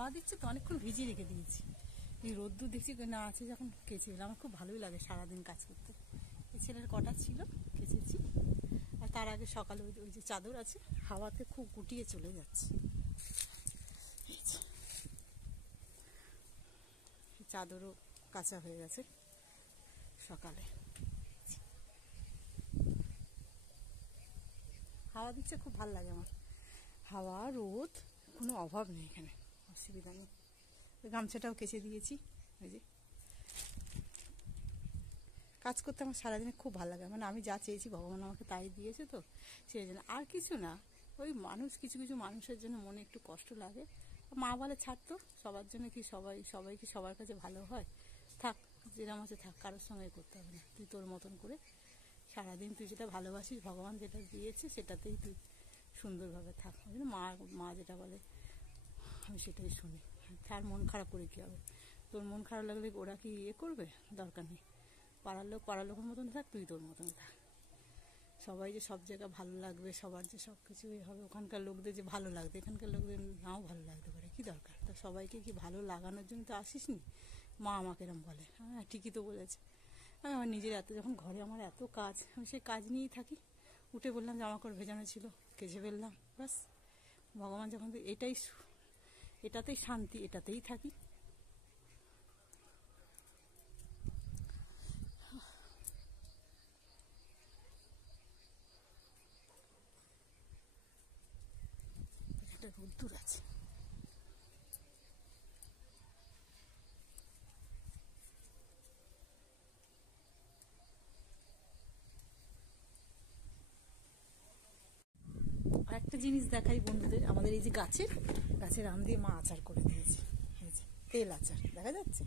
হাওয়া দিচ্ছে তো, অনেকক্ষণ ভিজিয়ে রেখে দিয়েছি। এই রোদ্দুর দেখছি না আছে যখন কেচে দিলাম। আমার খুব ভালোই লাগে সারাদিন কাজ করতে। এই ছেলের কটা ছিল, কেচেছি। আর তার আগে সকালে ওই যে চাদর আছে, হাওয়াতে খুব গুটিয়ে চলে যাচ্ছে। চাদরও কাঁচা হয়ে গেছে সকালে। হাওয়া দিচ্ছে, খুব ভালো লাগে আমার। হাওয়া রোদ কোনো অভাব নেই এখানে, অসুবিধা নেই। গামছাটাও কেচে দিয়েছি। ওই যে কাজ করতে আমার সারাদিনে খুব ভালো লাগে। মানে আমি যা চেয়েছি ভগবান আমাকে তাই দিয়েছে, তো সেই জন্য আর কিছু না। ওই মানুষ, কিছু কিছু মানুষের জন্য মনে একটু কষ্ট লাগে। মা বলে ছাড়তো, সবার জন্য কি সবাই কি সবার কাছে ভালো হয়? থাক, যেরকম আছে থাক, কারোর সঙ্গে করতে হবে না। তুই তোর মতন করে সারাদিন তুই যেটা ভালোবাসিস, ভগবান যেটা দিয়েছে সেটাতেই তুই সুন্দরভাবে থাক। মা যেটা বলে আমি সেটাই শুনি। তার মন খারাপ করে কী হবে? তোর মন খারাপ লাগলে ওরা কি করবে? দরকার নেই। পাড়ার লোকের মতন থাক, তুই তোর মতন থাক। সবাই যে সব জায়গায় ভালো লাগবে, সবার যে সব কিছুই হবে, ওখানকার লোকদের যে ভালো লাগবে, এখানকার লোকদের নাও ভালো লাগতে পারে, কি দরকার? তো সবাইকে কি ভালো লাগানোর জন্য তো আসিস নি। মা আমাকে এরম বলে। হ্যাঁ, ঠিকই তো বলেছে। আমি আমার নিজের যখন ঘরে আমার এত কাজ, আমি সেই কাজ নিয়েই থাকি। উঠে বললাম জামাকাপড় ভেজানো ছিল, কেচে ফেললাম, ব্যাস। ভগবান যখন এটাতেই শান্তি, এটাতেই থাকি। একটা রোদ্দুর আছে। আর একটা জিনিস দেখাই বন্ধুদের, আমাদের এই যে গাছের আম দিয়ে মা আচার করে দিয়েছে। এই যে তেল আচার দেখা যাচ্ছে,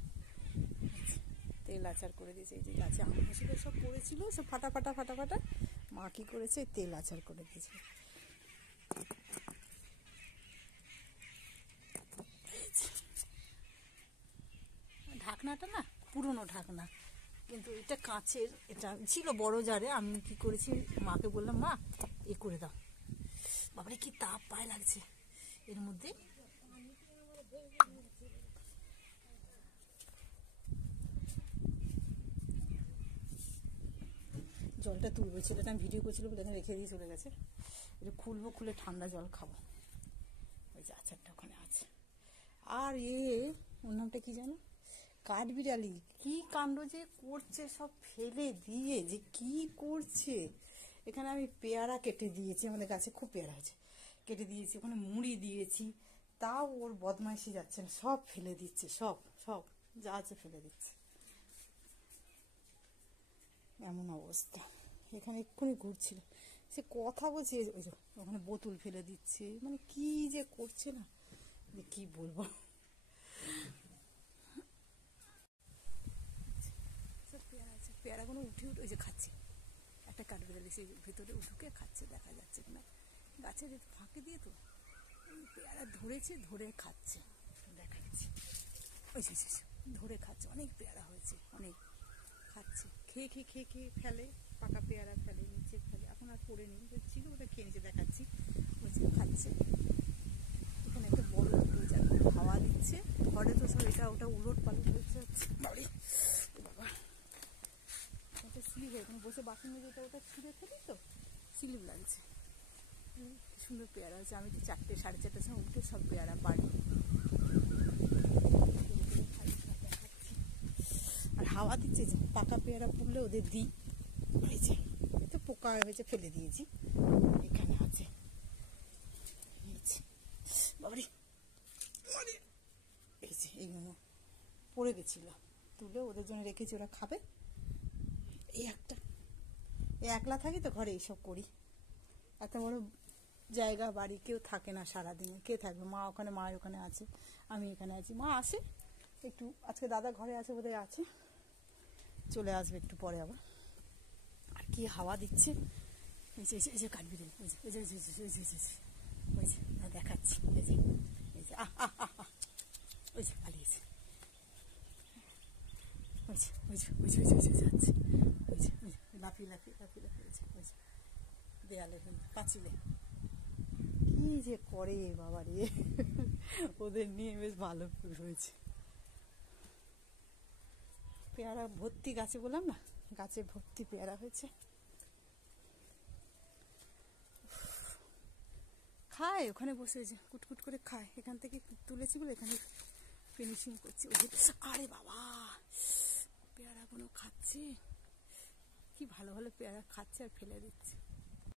তেল আচার করে দিয়েছে। এই যে গাছে আম ছিল, সব পড়েছিল, সব ফাটা ফাটা। মা কি করেছে, তেল আচার করে দিয়েছে। ঢাকনাটা না পুরনো ঢাকনা, কিন্তু এটা কাঁচের। এটা ছিল বড় জারে। আমি কি করেছি, মাকে বললাম মা এ করে দাও। বাবারে কি তাপ পায় লাগছে এর মধ্যে। জলটা তুলবো, ছেলেটা আমি ভিডিও করছিল বলে এখানে রেখে দিয়ে চলে গেছে। এটা খুলবো, খুলে ঠান্ডা জল খাবো। ওই যে আচারটা ওখানে আছে। আর ওর নামটা কি জানো, কাঠবিড়ালি। কি কাণ্ড যে করছে, সব ফেলে দিয়ে যে কি করছে। এখানে আমি পেয়ারা কেটে দিয়েছি, আমাদের গাছে খুব পেয়ারা আছে, কেটে দিয়েছি, ওখানে মুড়ি দিয়েছি, তাও ওর বদমাইশি যাচ্ছে না, সব ফেলে দিচ্ছে, সব যা আছে ফেলে দিচ্ছে। এমন অবস্থা। এখানে এক্ষুনি ঘুরছিল, সে কথা বলছে, ওই যে ওখানে বোতল ফেলে দিচ্ছে, মানে কি যে করছে না, কি বলবো। পেয়ারাগুলো উঠে ওই যে খাচ্ছে, একটা কাঠবিড়ালি সেই ভেতরে ঢুকে খাচ্ছে, দেখা যাচ্ছে না গাছের ফাঁকে দিয়ে, তো পেয়ারা ধরেছে, ধরে খাচ্ছে, দেখা যাচ্ছে। ওই যে ধরে খাচ্ছে, অনেক পেয়ারা হয়েছে, অনেক খাচ্ছে, খেয়ে ফেলে, পাকা পেয়ারা ফেলে, নিচে ফেলে, এখন আর পড়ে নি, ছিল ওটা খেয়ে নিচে দেখাচ্ছি, বলছে খাচ্ছে। এখানে একটা বড় হাওয়া দিচ্ছে, ঘরে তো সব এটা ওটা উলট পালট হচ্ছে বাড়ি। বাবা এটা স্লিপ, এখানে বসে বাসন মেজে ওটা ছুঁড়ে ফেলি, তো স্লিপ লাগছে। সুন্দর পেয়ারা হয়েছে। আমি তো 4টে 4:30টার সময় উঠে সব পেয়ারা পারি। আর হাওয়া দিচ্ছে, যে পাকা পেয়ারা পড়লে ওদের দিই। হয়েছে তো পোকা হয়েছে, ফেলে দিয়েছি, এখানে আছে। বাবারে এই যে এইগুলো পড়ে গেছিল, তুলে ওদের জন্য রেখেছি, ওরা খাবে। একলা থাকি তো ঘরে, এইসব করি। এত বড় জায়গা, বাড়ি, কেউ থাকে না সারাদিনে, কে থাকবে? মা ওখানে আছে, আমি এখানে আছি। মা আসে একটু, আজকে দাদা ঘরে আছে বোধহয়, আছে, চলে আসবে একটু পরে আবার। আর কি হাওয়া দিচ্ছে, এই যে কাঠবিড়ালি, ওই যে দেখাচ্ছি, এই যে ওই যে পালিয়েছে, যাচ্ছে, লাফিয়ে দেয়ালে, পাঁচিলে, কি যে করে বাবা রে। ওদের নিয়ে বেশ ভালো হয়েছে। পেয়ারা ভর্তি গাছে, বললাম না, গাছে ভর্তি পেয়ারা হয়েছে। খায় ওখানে বসে যে কুটকুট করে খায়, এখান থেকে তুলেছি বলে এখানে ফিনিশিং করছি। আরে বাবা, পেয়ারাগুলো খাচ্ছে, কি ভালো ভালো পেয়ারা খাচ্ছে আর ফেলে দিচ্ছে।